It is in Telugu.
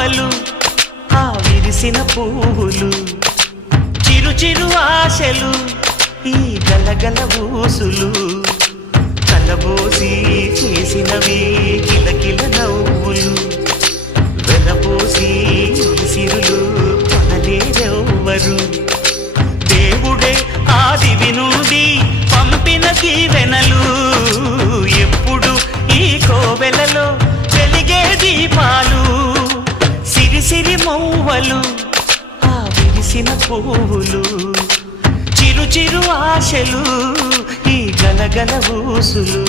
మౌవలు ఆ విరిసిన పువ్వులు చిరు చిరు ఆశలు ఈ గలగల ఊసులు కలబోసి చేసినవి కిలకిల నవ్వులు వెలబోసి సిరులు కొనలేరెవ్వరు దేవుడే ఆదివి నుండి పంపిన దీవెనలు ఎప్పుడు ఈ కోవెలలో వెలిగే దీపాలు సిరి సిరి మౌవలు ఆ విరిసిన పువ్వులు చిరు చిరు ఆశలు ఈ గలగల ఊసులు